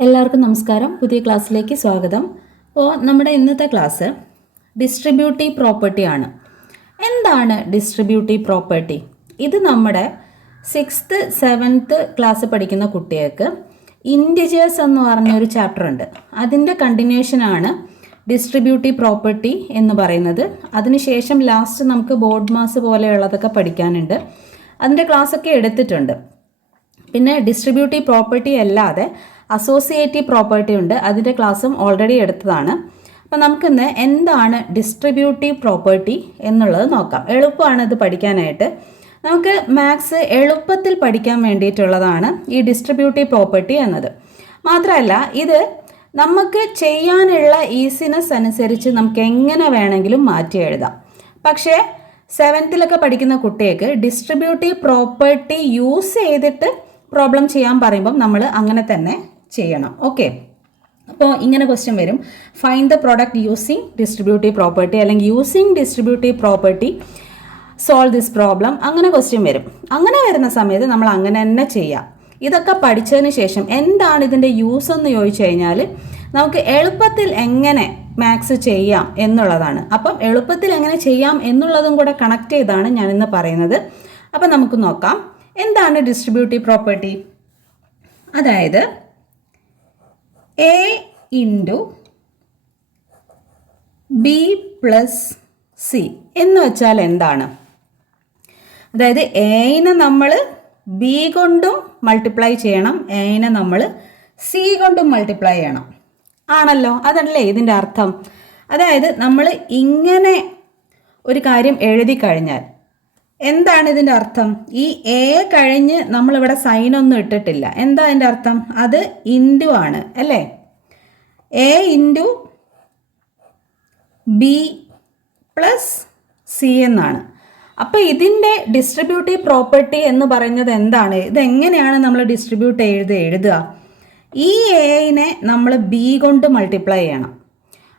എല്ലാവർക്കും നമസ്കാരം. പുതിയ ക്ലാസ്സിലേക്ക് സ്വാഗതം. അപ്പോൾ നമ്മുടെ ഇന്നത്തെ ക്ലാസ് ഡിസ്ട്രിബ്യൂട്ടീവ് പ്രോപ്പർട്ടി ആണ്. എന്താണ് ഡിസ്ട്രിബ്യൂട്ടീവ് പ്രോപ്പർട്ടി? ഇത് നമ്മുടെ 6th 7th ക്ലാസ് പഠിക്കുന്ന കുട്ടികൾക്ക് ഇൻറ്റിജേഴ്സ് എന്ന് പറഞ്ഞൊരു ചാപ്റ്റർ ഉണ്ട്. അതിൻ്റെ കണ്ടിന്യൂഷനാണ് ഡിസ്ട്രിബ്യൂട്ടീവ് പ്രോപ്പർട്ടി എന്ന് പറയുന്നത്. അതിനുശേഷം ലാസ്റ്റ് നമുക്ക് ബോർഡ് മാസ് പോലെയുള്ളതൊക്കെ പഠിക്കാനുണ്ട്. അതിൻ്റെ ക്ലാസ്സൊക്കെ എടുത്തിട്ടുണ്ട്. പിന്നെ ഡിസ്ട്രിബ്യൂട്ടീവ് പ്രോപ്പർട്ടി അല്ലാതെ അസോസിയേറ്റീവ് പ്രോപ്പർട്ടി ഉണ്ട്. അതിൻ്റെ ക്ലാസ്സും ഓൾറെഡി എടുത്തതാണ്. അപ്പോൾ നമുക്കിന്ന് എന്താണ് ഡിസ്ട്രിബ്യൂട്ടീവ് പ്രോപ്പർട്ടി എന്നുള്ളത് നോക്കാം. എളുപ്പമാണ് ഇത് പഠിക്കാനായിട്ട്. നമുക്ക് മാത്സ് എളുപ്പത്തിൽ പഠിക്കാൻ വേണ്ടിയിട്ടുള്ളതാണ് ഈ ഡിസ്ട്രിബ്യൂട്ടീവ് പ്രോപ്പർട്ടി എന്നത്. മാത്രമല്ല ഇത് നമുക്ക് ചെയ്യാനുള്ള ഈസിനെസ് അനുസരിച്ച് നമുക്ക് എങ്ങനെ വേണമെങ്കിലും മാറ്റി എഴുതാം. പക്ഷേ 7th പഠിക്കുന്ന കുട്ടികൾക്ക് ഡിസ്ട്രിബ്യൂട്ടീവ് പ്രോപ്പർട്ടി യൂസ് ചെയ്തിട്ട് പ്രോബ്ലം ചെയ്യാൻ പറയുമ്പം നമ്മൾ അങ്ങനെ തന്നെ ചെയ്യണം. ഓക്കെ, അപ്പോൾ ഇങ്ങനെ ക്വസ്റ്റ്യൻ വരും, find the product using distributive property അല്ലെങ്കിൽ using distributive property solve this problem. അങ്ങനെ ക്വസ്റ്റ്യൻ വരും. അങ്ങനെ വരുന്ന സമയത്ത് നമ്മൾ അങ്ങനെ തന്നെ ചെയ്യാം. ഇതൊക്കെ പഠിച്ചതിന് ശേഷം എന്താണ് ഇതിൻ്റെ യൂസ് എന്ന് ചോദിച്ചു കഴിഞ്ഞാൽ നമുക്ക് എളുപ്പത്തിൽ എങ്ങനെ മാത്സ് ചെയ്യാം എന്നുള്ളതാണ്. അപ്പം എളുപ്പത്തിൽ എങ്ങനെ ചെയ്യാം എന്നുള്ളതും കൂടെ കണക്ട് ചെയ്താണ് ഞാനിന്ന് പറയുന്നത്. അപ്പം നമുക്ക് നോക്കാം എന്താണ് ഡിസ്ട്രിബ്യൂട്ടീവ് പ്രോപ്പർട്ടി. അതായത് A into B plus C എന്ന് വെച്ചാൽ എന്താണ്? അതായത് എനെ നമ്മൾ ബി കൊണ്ടും മൾട്ടിപ്ലൈ ചെയ്യണം, എനെ നമ്മൾ സി കൊണ്ടും മൾട്ടിപ്ലൈ ചെയ്യണം ആണല്ലോ. അതല്ലേ ഇതിൻ്റെ അർത്ഥം. അതായത് നമ്മൾ ഇങ്ങനെ ഒരു കാര്യം എഴുതി കഴിഞ്ഞാൽ എന്താണ് ഇതിൻ്റെ അർത്ഥം? ഈ എ കഴിഞ്ഞ് നമ്മളിവിടെ സൈനൊന്നും ഇട്ടിട്ടില്ല. എന്താ അതിൻ്റെ അർത്ഥം? അത് ഇൻറ്റു ആണ് അല്ലേ? A into B plus C എന്നാണ്. അപ്പോൾ ഇതിൻ്റെ ഡിസ്ട്രിബ്യൂട്ടീവ് പ്രോപ്പർട്ടി എന്ന് പറയുന്നത് എന്താണ്? ഇതെങ്ങനെയാണ് നമ്മൾ ഡിസ്ട്രിബ്യൂട്ട് എഴുതുക? ഈ എനെ നമ്മൾ ബി കൊണ്ട് മൾട്ടിപ്ലൈ ചെയ്യണം.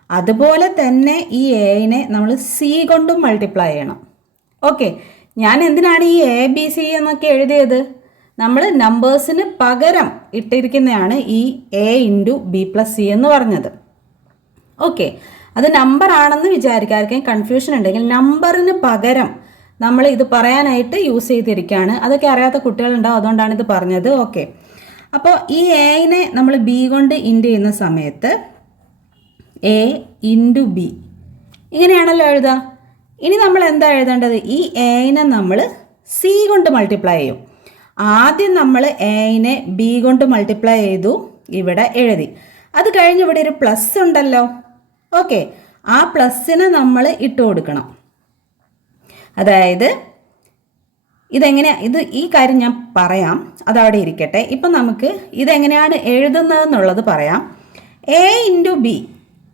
അതുപോലെ തന്നെ ഈ എനെ നമ്മൾ സി കൊണ്ടും മൾട്ടിപ്ലൈ ചെയ്യണം. ഓക്കെ, ഞാൻ എന്തിനാണ് ഈ എ ബി സി എന്നൊക്കെ എഴുതിയത്? നമ്മൾ നമ്പേഴ്സിന് പകരം ഇട്ടിരിക്കുന്നതാണ് ഈ A into B plus C എന്ന് പറഞ്ഞത്. ഓക്കെ, അത് നമ്പർ ആണെന്ന് വിചാരിക്കാർക്കും കൺഫ്യൂഷൻ ഉണ്ടെങ്കിൽ നമ്പറിന് പകരം നമ്മൾ ഇത് പറയാനായിട്ട് യൂസ് ചെയ്തിരിക്കുകയാണ്. അതൊക്കെ അറിയാത്ത കുട്ടികളുണ്ടാവും, അതുകൊണ്ടാണ് ഇത് പറഞ്ഞത്. ഓക്കെ, അപ്പോൾ ഈ എനെ നമ്മൾ ബി കൊണ്ട് ഇൻറ്റു ചെയ്യുന്ന സമയത്ത് എ ഇൻറ്റു ബി ഇങ്ങനെയാണല്ലോ എഴുതുക. ഇനി നമ്മൾ എന്താ എഴുതേണ്ടത്? ഈ എനെ നമ്മൾ സി കൊണ്ട് മൾട്ടിപ്ലൈ ചെയ്യും. ആദ്യം നമ്മൾ എനെ ബി കൊണ്ട് മൾട്ടിപ്ലൈ ചെയ്തു, ഇവിടെ എഴുതി. അത് കഴിഞ്ഞ് ഇവിടെ ഒരു പ്ലസ് ഉണ്ടല്ലോ. ഓക്കെ, ആ പ്ലസ്സിന് നമ്മൾ ഇട്ട് കൊടുക്കണം. അതായത് ഇതെങ്ങനെയാണ് ഈ കാര്യം ഞാൻ പറയാം, അതവിടെ ഇരിക്കട്ടെ. ഇപ്പം നമുക്ക് ഇതെങ്ങനെയാണ് എഴുതുന്നതെന്നുള്ളത് പറയാം. എ ഇൻറ്റു ബി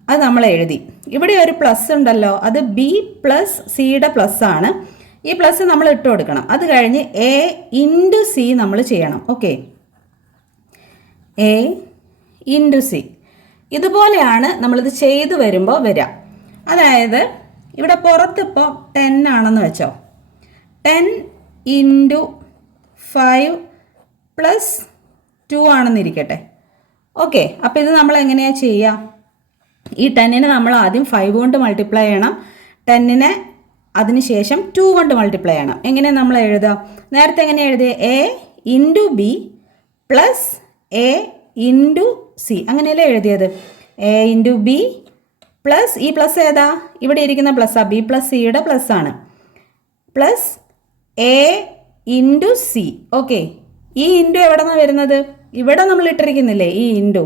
അത് നമ്മൾ എഴുതി. ഇവിടെ ഒരു പ്ലസ് ഉണ്ടല്ലോ, അത് ബി പ്ലസ് സിയുടെ പ്ലസ് ആണ്. ഈ പ്ലസ് നമ്മൾ ഇട്ട് കൊടുക്കണം. അത് കഴിഞ്ഞ് എ ഇൻറ്റു സി നമ്മൾ ചെയ്യണം. ഓക്കെ, എ ഇൻറ്റു സി ഇതുപോലെയാണ് നമ്മളിത് ചെയ്തു വരുമ്പോൾ വരിക. അതായത് ഇവിടെ പുറത്തിപ്പോൾ 10 ആണെന്ന് വെച്ചോ. 10 ഇൻറ്റു 5 പ്ലസ് 2 ആണെന്നിരിക്കട്ടെ. ഓക്കെ, അപ്പോൾ ഇത് നമ്മൾ എങ്ങനെയാണ് ചെയ്യുക? ഈ 10നെ നമ്മൾ ആദ്യം 5 കൊണ്ട് മൾട്ടിപ്ലൈ ചെയ്യണം, 10നെ അതിനുശേഷം 2 കൊണ്ട് മൾട്ടിപ്ലൈ ചെയ്യണം. എങ്ങനെയാണ് നമ്മൾ എഴുതുക? നേരത്തെ എങ്ങനെ എഴുതിയ? A into B plus A into C അങ്ങനെയല്ലേ എഴുതിയത്? എ ഇൻറ്റു ബി പ്ലസ് ഈ പ്ലസ് ഏതാ? ഇവിടെ ഇരിക്കുന്ന പ്ലസ്സാ, ബി പ്ലസ് സിയുടെ പ്ലസ് ആണ്, plus A into C. Okay, ഈ ഇൻറ്റു എവിടെ നിന്നാണ് വരുന്നത്? ഇവിടെ നമ്മൾ ഇട്ടിരിക്കുന്നില്ലേ ഈ ഇൻറ്റു,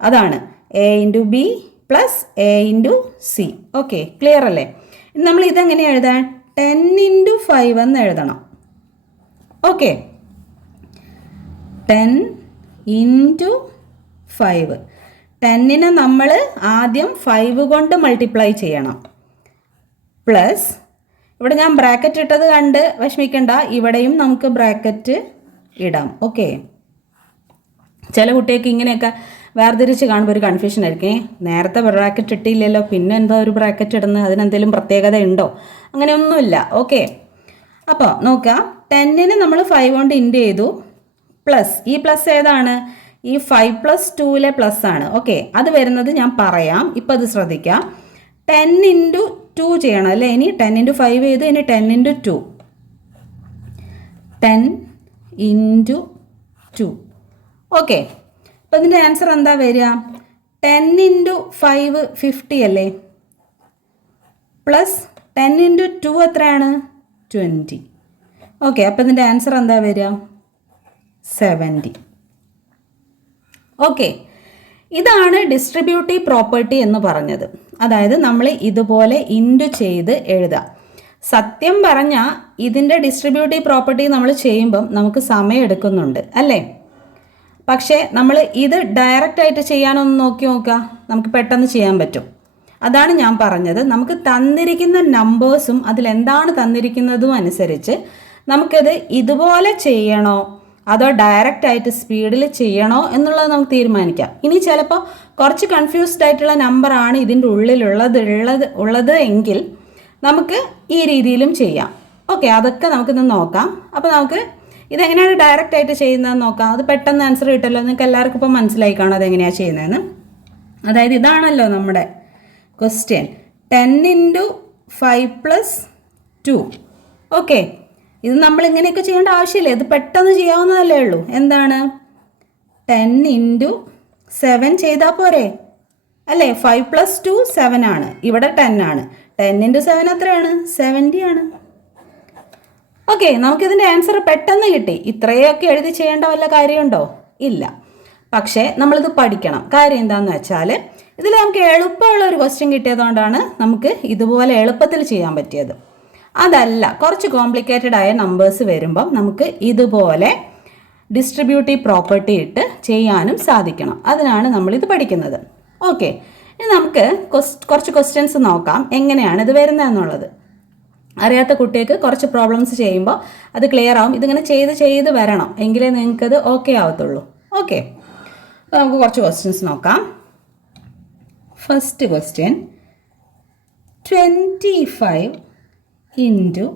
അതാണ് A into B plus A into C. Okay, clear അല്ലേ? നമ്മൾ ഇതെങ്ങനെ എഴുതാൻ? 10 ഇൻറ്റു 5 എന്ന് എഴുതണം. Okay, 10 into 5. 10നെ നമ്മൾ ആദ്യം 5 കൊണ്ട് മൾട്ടിപ്ലൈ ചെയ്യണം, പ്ലസ് ഇവിടെ ഞാൻ ബ്രാക്കറ്റ് ഇട്ടത് കണ്ട് വിഷമിക്കണ്ട, ഇവിടെയും നമുക്ക് ബ്രാക്കറ്റ് ഇടാം. ഓക്കെ, ചില കുട്ടികൾക്ക് ഇങ്ങനെയൊക്കെ വേർതിരിച്ച് കാണുമ്പോൾ ഒരു കൺഫ്യൂഷൻ ആയിരിക്കും. നേരത്തെ ബ്രാക്കറ്റ് ഇട്ടില്ലല്ലോ, പിന്നെ എന്താ ഒരു ബ്രാക്കറ്റ് ഇടുന്നത്? അതിനെന്തെങ്കിലും പ്രത്യേകത ഉണ്ടോ? അങ്ങനെയൊന്നുമില്ല. ഓക്കെ, അപ്പോൾ നോക്കുക, 10നെ നമ്മൾ 5 കൊണ്ട് ഇൻറ്റു ചെയ്തു, പ്ലസ് ഈ പ്ലസ് ഏതാണ്? ഈ 5+2 പ്ലസ് ആണ്. ഓക്കെ, അത് വരുന്നത് ഞാൻ പറയാം, ഇപ്പം അത് ശ്രദ്ധിക്കാം. 10 ഇൻറ്റു 2 ചെയ്യണം അല്ലേ? ഇനി 10 ഇൻറ്റു 5 ചെയ്ത് ഇനി 10 ഇൻറ്റു 2, 10 ഇൻറ്റു 2. ഓക്കെ, അപ്പം ഇതിൻ്റെ ആൻസർ എന്താ വരിക? 10 ഇൻറ്റു 5 50 അല്ലേ? പ്ലസ് 10 ഇൻറ്റു 2 എത്രയാണ്? 20. ഓക്കെ, അപ്പം ഇതിൻ്റെ ആൻസർ എന്താ വരിക? 70. ഓക്കെ, ഇതാണ് ഡിസ്ട്രിബ്യൂട്ടീവ് പ്രോപ്പർട്ടി എന്ന് പറഞ്ഞത്. അതായത് നമ്മൾ ഇതുപോലെ ഇൻറ്റു ചെയ്ത് എഴുതാം. സത്യം പറഞ്ഞാൽ ഇതിൻ്റെ ഡിസ്ട്രിബ്യൂട്ടീവ് പ്രോപ്പർട്ടി നമ്മൾ ചെയ്യുമ്പം നമുക്ക് സമയം എടുക്കുന്നുണ്ട് അല്ലേ? പക്ഷേ നമ്മൾ ഇത് ഡയറക്റ്റായിട്ട് ചെയ്യാനൊന്ന് നോക്കുക, നമുക്ക് പെട്ടെന്ന് ചെയ്യാൻ പറ്റും. അതാണ് ഞാൻ പറഞ്ഞത്, നമുക്ക് തന്നിരിക്കുന്ന നമ്പേഴ്സും അതിലെന്താണ് തന്നിരിക്കുന്നതും അനുസരിച്ച് നമുക്കത് ഇതുപോലെ ചെയ്യണോ അതോ ഡയറക്റ്റായിട്ട് സ്പീഡിൽ ചെയ്യണോ എന്നുള്ളത് നമുക്ക് തീരുമാനിക്കാം. ഇനി ചിലപ്പോൾ കുറച്ച് കൺഫ്യൂസ്ഡ് ആയിട്ടുള്ള നമ്പറാണ് ഇതിൻ്റെ ഉള്ളത് എങ്കിൽ നമുക്ക് ഈ രീതിയിലും ചെയ്യാം. ഓക്കെ, അതൊക്കെ നമുക്കിന്ന് നോക്കാം. അപ്പോൾ നമുക്ക് ഇതെങ്ങനെയാണ് ഡയറക്റ്റായിട്ട് ചെയ്യുന്നതെന്ന് നോക്കാം. അത് പെട്ടെന്ന് ആൻസർ കിട്ടുമല്ലോ. നിങ്ങൾക്ക് എല്ലാവർക്കും ഇപ്പം മനസ്സിലായി കാണും അതെങ്ങനെയാണ് ചെയ്യുന്നതെന്ന്. അതായത് ഇതാണല്ലോ നമ്മുടെ ക്വസ്റ്റ്യൻ, 10 ഇൻറ്റു 5+2. ഓക്കെ, ഇത് നമ്മൾ ഇങ്ങനെയൊക്കെ ചെയ്യേണ്ട ആവശ്യമില്ല, ഇത് പെട്ടെന്ന് ചെയ്യാവുന്നതല്ലേ ഉള്ളൂ. എന്താണ്? 10 ഇൻറ്റു 7 ചെയ്താൽ പോരെ അല്ലേ? 5+2 7 ആണ്, ഇവിടെ 10 ആണ്. 10 ഇൻറ്റു 7 എത്രയാണ്? 70 ആണ്. ഓക്കെ, നമുക്കിതിൻ്റെ ആൻസർ പെട്ടെന്ന് കിട്ടി. ഇത്രയൊക്കെ എഴുതി ചെയ്യേണ്ട വല്ല കാര്യമുണ്ടോ? ഇല്ല. പക്ഷേ നമ്മളിത് പഠിക്കണം. കാര്യം എന്താണെന്ന് വെച്ചാൽ ഇതിൽ നമുക്ക് എളുപ്പമുള്ള ഒരു ക്വസ്റ്റ്യൻ കിട്ടിയതുകൊണ്ടാണ് നമുക്ക് ഇതുപോലെ എളുപ്പത്തിൽ ചെയ്യാൻ പറ്റിയത്. അതല്ല, കുറച്ച് കോംപ്ലിക്കേറ്റഡ് ആയ നമ്പേഴ്സ് വരുമ്പം നമുക്ക് ഇതുപോലെ ഡിസ്ട്രിബ്യൂട്ടീവ് പ്രോപ്പർട്ടി ഇട്ട് ചെയ്യാനും സാധിക്കണം. അതിനാണ് നമ്മളിത് പഠിക്കുന്നത്. ഓക്കെ, ഇനി നമുക്ക് കുറച്ച് ക്വസ്റ്റ്യൻസ് നോക്കാം എങ്ങനെയാണ് ഇത് വരുന്നതെന്നുള്ളത്. അറിയാത്ത കുട്ടികൾക്ക് കുറച്ച് പ്രോബ്ലംസ് ചെയ്യുമ്പോൾ അത് ക്ലിയർ ആവും. ഇതിങ്ങനെ ചെയ്ത് വരണം, എങ്കിലേ നിങ്ങൾക്കത് ഓക്കെ ആവത്തുള്ളൂ. ഓക്കെ, അപ്പോൾ നമുക്ക് കുറച്ച് ക്വസ്റ്റ്യൻസ് നോക്കാം. First question, 25 into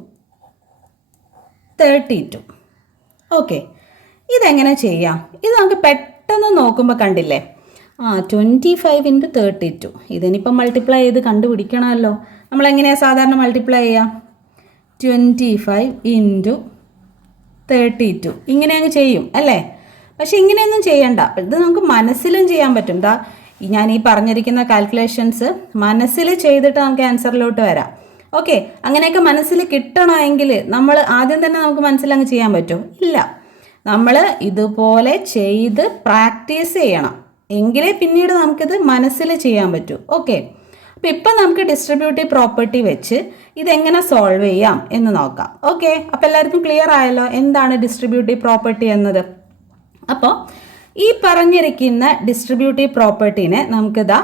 32. ഓക്കെ, ഇതെങ്ങനെ ചെയ്യാം? ഇത് നമുക്ക് പെട്ടെന്ന് നോക്കുമ്പോൾ കണ്ടില്ലേ, 25 ഇൻറ്റു 32. ഇതിനിപ്പം മൾട്ടിപ്ലൈ ചെയ്ത് കണ്ടുപിടിക്കണമല്ലോ. നമ്മളെങ്ങനെയാണ് സാധാരണ മൾട്ടിപ്ലൈ ചെയ്യുക? 25 ഇൻറ്റു 32 ഇങ്ങനെ അങ്ങ് ചെയ്യും അല്ലേ? പക്ഷെ ഇങ്ങനെയൊന്നും ചെയ്യണ്ട, ഇത് നമുക്ക് മനസ്സിലും ചെയ്യാൻ പറ്റും. ഞാൻ ഈ പറഞ്ഞിരിക്കുന്ന കാൽക്കുലേഷൻസ് മനസ്സിൽ ചെയ്തിട്ട് നമുക്ക് ആൻസറിലോട്ട് വരാം. ഓക്കെ, അങ്ങനെയൊക്കെ മനസ്സിൽ കിട്ടണമെങ്കിൽ നമ്മൾ ആദ്യം തന്നെ നമുക്ക് മനസ്സിലങ്ങ് ചെയ്യാൻ പറ്റുമോ? ഇല്ല, നമ്മൾ ഇതുപോലെ ചെയ്ത് പ്രാക്ടീസ് ചെയ്യണം, എങ്കിലേ പിന്നീട് നമുക്കിത് മനസ്സിൽ ചെയ്യാൻ പറ്റൂ. ഓക്കെ, അപ്പോൾ ഇപ്പം നമുക്ക് ഡിസ്ട്രിബ്യൂട്ടീവ് പ്രോപ്പർട്ടി വെച്ച് ഇതെങ്ങനെ സോൾവ് ചെയ്യാം എന്ന് നോക്കാം. ഓക്കെ, അപ്പോൾ എല്ലാവർക്കും ക്ലിയർ ആയല്ലോ എന്താണ് ഡിസ്ട്രിബ്യൂട്ടീവ് പ്രോപ്പർട്ടി എന്നത്. അപ്പോൾ ഈ പറഞ്ഞിരിക്കുന്ന ഡിസ്ട്രിബ്യൂട്ടീവ് പ്രോപ്പർട്ടീനെ നമുക്കിതാ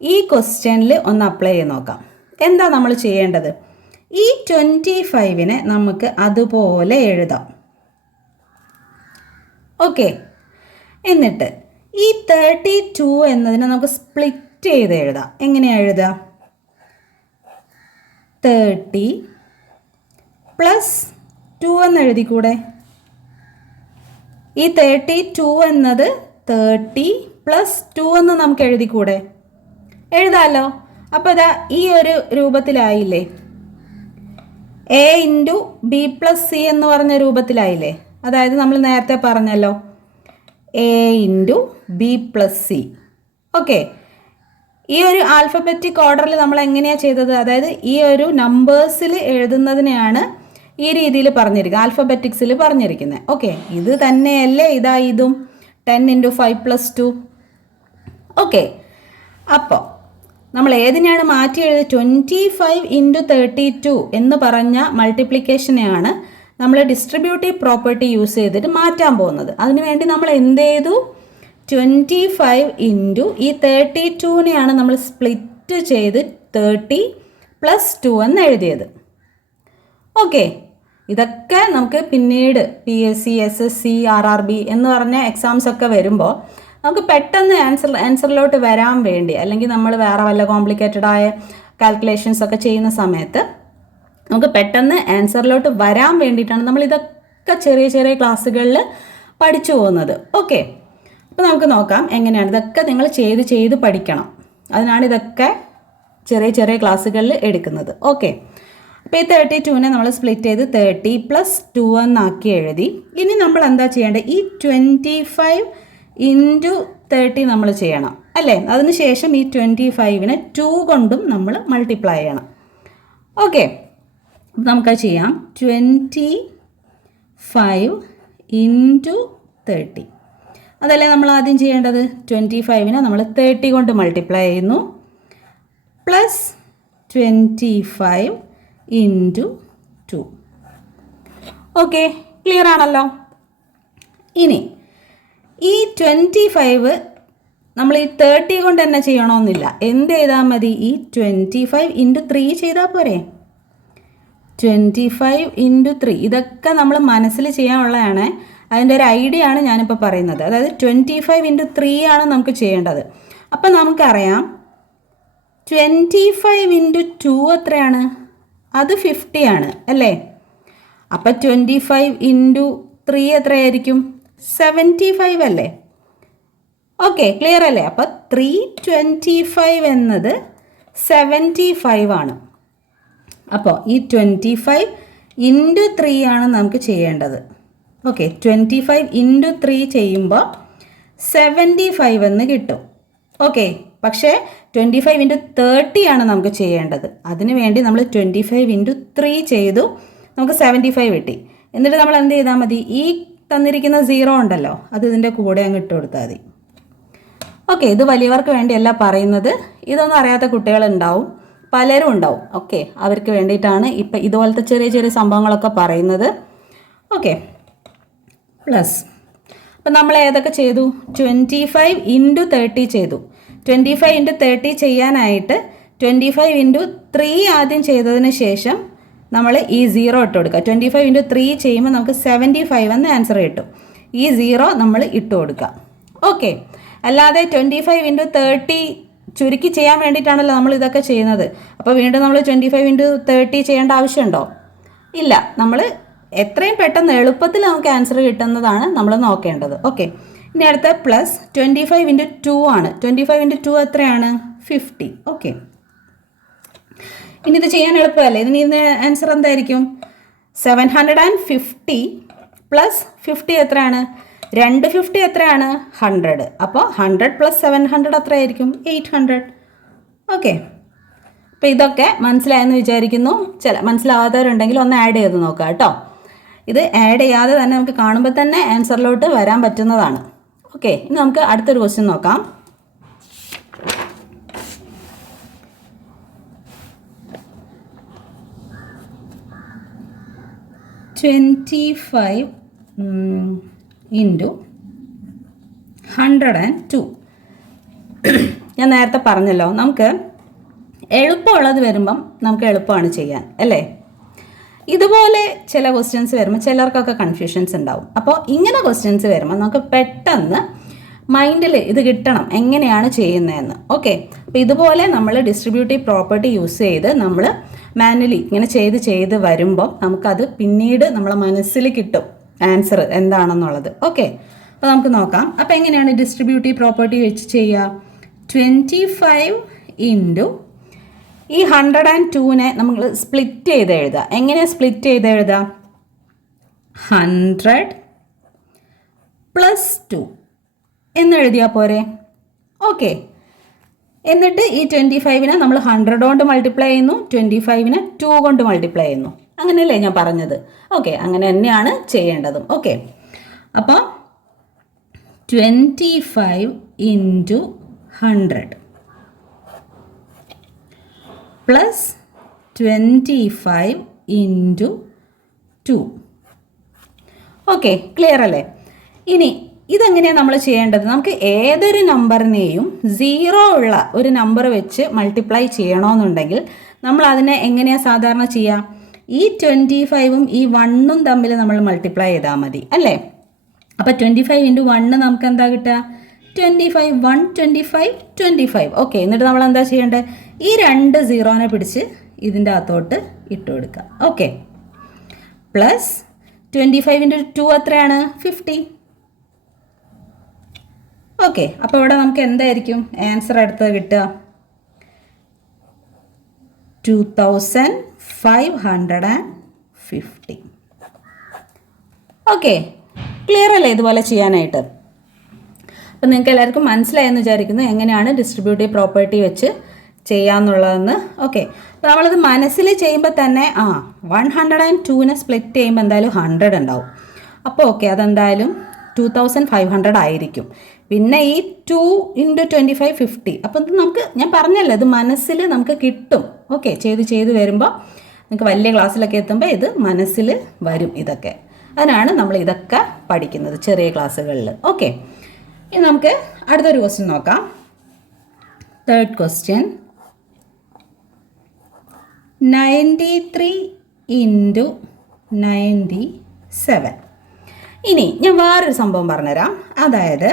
ഈ ക്വസ്റ്റ്യനിൽ ഒന്ന് അപ്ലൈ ചെയ്ത് നോക്കാം. എന്താ നമ്മൾ ചെയ്യേണ്ടത്? ഈ 25നെ നമുക്ക് അതുപോലെ എഴുതാം. ഓക്കെ, എന്നിട്ട് ഈ 32 എന്നതിനെ നമുക്ക് സ്പ്ലിറ്റ് ചെയ്ത് എഴുതാം. എങ്ങനെയാണ് എഴുതുക? 30 + 2 എന്ന് എഴുതിക്കൂടെ? ഈ 32 എന്നത് 30 + 2 എന്ന് നമുക്ക് എഴുതിക്കൂടെ? എഴുതാമല്ലോ. അപ്പോൾ ഇതാ ഈ ഒരു രൂപത്തിലായില്ലേ? A ഇൻറ്റു B + C എന്ന് പറഞ്ഞ രൂപത്തിലായില്ലേ? അതായത് നമ്മൾ നേരത്തെ പറഞ്ഞല്ലോ A into B + C. Okay, ഈ ഒരു ആൽഫബറ്റിക് ഓർഡറിൽ നമ്മൾ എങ്ങനെയാണ് ചെയ്തത്? അതായത് ഈ ഒരു നമ്പേഴ്സിൽ എഴുതുന്നതിനെയാണ് ഈ രീതിയിൽ പറഞ്ഞിരിക്കുന്നത്, ആൽഫബറ്റിക്സിൽ പറഞ്ഞിരിക്കുന്നത്. ഓക്കെ, ഇത് തന്നെയല്ലേ ഇതും 10 ഇൻറ്റു 5 + 2. ഓക്കെ, അപ്പോൾ നമ്മൾ ഏതിനെയാണ് മാറ്റി എഴുതുന്നത്? 25 ഇൻറ്റു 32 എന്ന് പറഞ്ഞ മൾട്ടിപ്ലിക്കേഷനെയാണ് നമ്മൾ ഡിസ്ട്രിബ്യൂട്ടീവ് പ്രോപ്പർട്ടി യൂസ് ചെയ്തിട്ട് മാറ്റാൻ പോകുന്നത്. അതിനുവേണ്ടി നമ്മൾ എന്ത് ചെയ്തു? 25 ഇൻറ്റു ഈ 32നെയാണ് നമ്മൾ സ്പ്ലിറ്റ് ചെയ്ത് 30 + 2 എന്ന് എഴുതിയത്. ഓക്കെ, ഇതൊക്കെ നമുക്ക് പിന്നീട് PSC, SSC, RRB എന്ന് പറഞ്ഞ എക്സാംസ് ഒക്കെ വരുമ്പോൾ നമുക്ക് പെട്ടെന്ന് ആൻസറിലോട്ട് വരാൻ വേണ്ടി, അല്ലെങ്കിൽ നമ്മൾ വേറെ വല്ല കോംപ്ലിക്കേറ്റഡ് ആയ കാൽക്കുലേഷൻസ് ഒക്കെ ചെയ്യുന്ന സമയത്ത് നമുക്ക് പെട്ടെന്ന് ആൻസറിലോട്ട് വരാൻ വേണ്ടിയിട്ടാണ് നമ്മൾ ഇതൊക്കെ ചെറിയ ചെറിയ ക്ലാസ്സുകളിൽ പഠിച്ചു പോകുന്നത്. ഓക്കെ, അപ്പോൾ നമുക്ക് നോക്കാം എങ്ങനെയാണ്. ഇതൊക്കെ നിങ്ങൾ ചെയ്ത് പഠിക്കണം. അതിനാണ് ഇതൊക്കെ ചെറിയ ചെറിയ ക്ലാസ്സുകളിൽ എടുക്കുന്നത്. ഓക്കെ, അപ്പോൾ ഈ 32നെ നമ്മൾ സ്പ്ലിറ്റ് ചെയ്ത് 30 + 2 എന്നാക്കി എഴുതി. ഇനി നമ്മൾ എന്താ ചെയ്യേണ്ടത്? ഈ 25 × 30 നമ്മൾ ചെയ്യണം അല്ലേ? അതിനുശേഷം ഈ 25നെ 2 കൊണ്ടും നമ്മൾ മൾട്ടിപ്ലൈ ചെയ്യണം. ഓക്കെ, നമുക്കത് ചെയ്യാം. 25 × 30 അതല്ലേ നമ്മൾ ആദ്യം ചെയ്യേണ്ടത്. 25നെ നമ്മൾ 30 കൊണ്ട് മൾട്ടിപ്ലൈ ചെയ്യുന്നു, പ്ലസ് 25 × 2. ഓക്കെ, ക്ലിയർ ആണല്ലോ. ഇനി ഈ 25 നമ്മൾ ഈ 30 കൊണ്ട് തന്നെ ചെയ്യണമെന്നില്ല. എന്ത് ചെയ്താൽ മതി? ഈ 25 × 3 ചെയ്താൽ പോരെ? 25 × 3 ഇതൊക്കെ നമ്മൾ മനസ്സിൽ ചെയ്യാനുള്ളതാണ്. അതിൻ്റെ ഒരു ഐഡിയ ആണ് ഞാനിപ്പോൾ പറയുന്നത്. അതായത് 25 × 3 ആണ് നമുക്ക് ചെയ്യേണ്ടത്. അപ്പം നമുക്കറിയാം 25 × 2 എത്രയാണ്? അത് 50 ആണ് അല്ലേ? അപ്പം 25 × 3 എത്രയായിരിക്കും? 75 അല്ലേ? ഓക്കെ, ക്ലിയർ അല്ലേ? അപ്പം 325 എന്നത് 75 ആണ്. അപ്പോൾ ഈ 25 × 3 ആണ് നമുക്ക് ചെയ്യേണ്ടത്. ഓക്കെ, 25 × 3 ചെയ്യുമ്പോൾ 75 എന്ന് കിട്ടും. ഓക്കെ, പക്ഷേ 25 × 30 ആണ് നമുക്ക് ചെയ്യേണ്ടത്. അതിനു വേണ്ടി നമ്മൾ 25 × 3 ചെയ്തു, നമുക്ക് 75 കിട്ടി. എന്നിട്ട് നമ്മൾ എന്ത് ചെയ്താൽ മതി? ഈ തന്നിരിക്കുന്ന 0 ഉണ്ടല്ലോ, അത് ഇതിൻ്റെ കൂടെ അങ്ങ് ഇട്ട് കൊടുത്താൽ മതി. ഓക്കെ, ഇത് വലിയവർക്ക് വേണ്ടിയല്ല പറയുന്നത്. ഇതൊന്നും അറിയാത്ത കുട്ടികളുണ്ടാവും, പലരും ഉണ്ടാവും. ഓക്കെ, അവർക്ക് വേണ്ടിയിട്ടാണ് ഇപ്പം ഇതുപോലത്തെ ചെറിയ ചെറിയ സംഭവങ്ങളൊക്കെ പറയുന്നത്. ഓക്കെ, പ്ലസ് അപ്പം നമ്മൾ ഏതൊക്കെ ചെയ്തു? 25 × 30 ചെയ്തു. 25 × 30 ചെയ്യാനായിട്ട് 25 × 3 ആദ്യം ചെയ്തതിന് ശേഷം നമ്മൾ ഈ 0 ഇട്ട് കൊടുക്കുക. 25 × 3 ചെയ്യുമ്പോൾ നമുക്ക് 75 എന്ന് ആൻസർ കിട്ടും. ഈ 0 നമ്മൾ ഇട്ട് കൊടുക്കുക. ഓക്കെ, അല്ലാതെ 25 × 30 ചുരുക്കി ചെയ്യാൻ വേണ്ടിയിട്ടാണല്ലോ നമ്മൾ ഇതൊക്കെ ചെയ്യുന്നത്. അപ്പോൾ വീണ്ടും നമ്മൾ 25 × 30 ചെയ്യേണ്ട ആവശ്യമുണ്ടോ? ഇല്ല. നമ്മൾ എത്രയും പെട്ടെന്ന് എളുപ്പത്തിൽ നമുക്ക് ആൻസർ കിട്ടുന്നതാണ് നമ്മൾ നോക്കേണ്ടത്. ഓക്കെ, ഇനി അടുത്ത പ്ലസ് 25 × 2 ആണ്. 25 × 2 എത്രയാണ്? 50. ഓക്കെ, ഇനി ഇത് ചെയ്യാൻ എളുപ്പമല്ലേ? ഇതിന് ആൻസർ എന്തായിരിക്കും? 750 + 50 എത്രയാണ്? 250 എത്രയാണ്? 100. അപ്പോൾ 100 + 700 എത്രയായിരിക്കും? 800. ഓക്കെ, അപ്പോൾ ഇതൊക്കെ മനസ്സിലായെന്ന് വിചാരിക്കുന്നു. മനസ്സിലാവാത്തവരുണ്ടെങ്കിൽ ഒന്ന് ആഡ് ചെയ്ത് നോക്കുക കേട്ടോ. ഇത് ആഡ് ചെയ്യാതെ തന്നെ നമുക്ക് കാണുമ്പോൾ തന്നെ ആൻസറിലോട്ട് വരാൻ പറ്റുന്നതാണ്. ഓക്കെ, ഇനി നമുക്ക് അടുത്തൊരു ക്വസ്റ്റ്യൻ നോക്കാം. $25 × 102. ഞാൻ നേരത്തെ പറഞ്ഞല്ലോ, നമുക്ക് എളുപ്പമുള്ളത് വരുമ്പം നമുക്ക് എളുപ്പമാണ് ചെയ്യാൻ അല്ലേ? ഇതുപോലെ ചില ക്വസ്റ്റ്യൻസ് വരുമ്പോൾ ചിലർക്കൊക്കെ കൺഫ്യൂഷൻസ് ഉണ്ടാവും. അപ്പോൾ ഇങ്ങനെ ക്വസ്റ്റ്യൻസ് വരുമ്പോൾ നമുക്ക് പെട്ടെന്ന് മൈൻഡിൽ ഇത് കിട്ടണം എങ്ങനെയാണ് ചെയ്യുന്നതെന്ന്. ഓക്കെ, അപ്പോൾ ഇതുപോലെ നമ്മൾ ഡിസ്ട്രിബ്യൂട്ടീവ് പ്രോപ്പർട്ടി യൂസ് ചെയ്ത് നമ്മൾ മാനുവലി ഇങ്ങനെ ചെയ്ത് വരുമ്പോൾ നമുക്കത് പിന്നീട് നമ്മളെ മനസ്സിൽ കിട്ടും ആൻസർ എന്താണെന്നുള്ളത്. ഓക്കെ, അപ്പോൾ നമുക്ക് നോക്കാം. അപ്പോൾ എങ്ങനെയാണ് ഡിസ്ട്രിബ്യൂട്ടീവ് പ്രോപ്പർട്ടി വെച്ച് ചെയ്യുക? 25 × ഈ 102നെ നമ്മൾ സ്പ്ലിറ്റ് ചെയ്ത് എഴുതുക. എങ്ങനെ സ്പ്ലിറ്റ് ചെയ്ത് എഴുതുക? 100 + 2 എന്നെഴുതിയാൽ പോരെ? ഓക്കെ, എന്നിട്ട് ഈ 25നെ നമ്മൾ 100 കൊണ്ട് മൾട്ടിപ്ലൈ ചെയ്യുന്നു, 25നെ 2 കൊണ്ട് മൾട്ടിപ്ലൈ ചെയ്യുന്നു. അങ്ങനെയല്ലേ ഞാൻ പറഞ്ഞത്? ഓക്കെ, അങ്ങനെ തന്നെയാണ് ചെയ്യേണ്ടതും. ഓക്കെ, അപ്പോൾ 25 × 100 പ്ലസ് 25 × 2. ഓക്കെ, ക്ലിയർ അല്ലേ? ഇനി ഇതെങ്ങനെയാണ് നമ്മൾ ചെയ്യേണ്ടത്? നമുക്ക് ഏതൊരു നമ്പറിനെയും 0 ഉള്ള ഒരു നമ്പർ വെച്ച് മൾട്ടിപ്ലൈ ചെയ്യണമെന്നുണ്ടെങ്കിൽ നമ്മൾ അതിനെ എങ്ങനെയാണ് സാധാരണ ചെയ്യുക? ഈ 25ഉം ഈ 1ഉം തമ്മിൽ നമ്മൾ മൾട്ടിപ്ലൈ ചെയ്താൽ മതി അല്ലേ? അപ്പോൾ 25 × 1 നമുക്ക് എന്താ കിട്ടുക? 25. 1 25 25. ഓക്കെ, എന്നിട്ട് നമ്മൾ എന്താ ചെയ്യേണ്ടത്? ഈ 2 0നെ പിടിച്ച് ഇതിൻ്റെ അകത്തോട്ട് ഇട്ട് കൊടുക്കുക. ഓക്കെ, പ്ലസ് 25 × 2 എത്രയാണ്? 50. ഓക്കെ, അപ്പോൾ ഇവിടെ നമുക്ക് എന്തായിരിക്കും ആൻസർ അടുത്തത് കിട്ടുക? 2550. ഓക്കെ, ക്ലിയർ അല്ലേ ഇതുപോലെ ചെയ്യാനായിട്ട്? അപ്പം നിങ്ങൾക്ക് എല്ലാവർക്കും മനസ്സിലായെന്ന് വിചാരിക്കുന്നു എങ്ങനെയാണ് ഡിസ്ട്രിബ്യൂട്ടീവ് പ്രോപ്പർട്ടി വെച്ച് ചെയ്യാമെന്നുള്ളതെന്ന്. ഓക്കെ, അപ്പോൾ നമ്മളിത് മനസ്സിൽ ചെയ്യുമ്പോൾ തന്നെ 102നെ സ്പ്ലിറ്റ് ചെയ്യുമ്പോൾ എന്തായാലും 100 ഉണ്ടാവും. അപ്പോൾ ഓക്കെ, അതെന്തായാലും 2500 ആയിരിക്കും. പിന്നെ ഈ 2 × 25 50. അപ്പോൾ ഇത് നമുക്ക്, ഞാൻ പറഞ്ഞല്ലോ, ഇത് മനസ്സിൽ നമുക്ക് കിട്ടും. ഓക്കെ, ചെയ്ത് വരുമ്പോൾ നിങ്ങൾക്ക് വലിയ ക്ലാസ്സിലൊക്കെ എത്തുമ്പോൾ ഇത് മനസ്സിൽ വരും. ഇതൊക്കെ അതിനാണ് നമ്മൾ ഇതൊക്കെ പഠിക്കുന്നത് ചെറിയ ക്ലാസ്സുകളിൽ. ഓക്കെ, ഇനി നമുക്ക് അടുത്തൊരു ക്വസ്റ്റ്യൻ നോക്കാം. Third question, 93 × 97. ഇനി ഞാൻ വേറൊരു സംഭവം പറഞ്ഞുതരാം. അതായത്